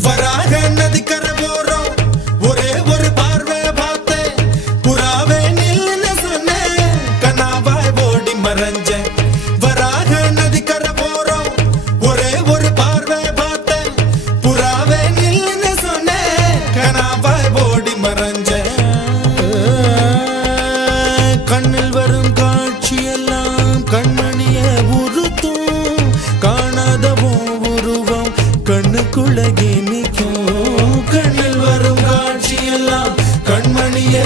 வராக நதிக்கரை போறோம் ஒரே ஒரு பார்வை பார்த்தேன் புறாவே நில்லுன்னு சொன்னேன் கனாவாய் ஓடி மறைஞ்சேன் வராக நதிக்கரை போறோம் ஒரே ஒரு பார்வை பார்த்தேன் புறாவே நில்லுன்னு சொன்னேன் கனாவாய் ஓடி மறைஞ்சேன் கண்ணில் வரும் காட்சியெல்லாம் கண்மணிய உறுத்தும் காணாதவோ உருவம் கண்ணுக்குள்ளே நிற்கும் கண்ணில் வரும் காட்சியெல்லாம் கண்மணியே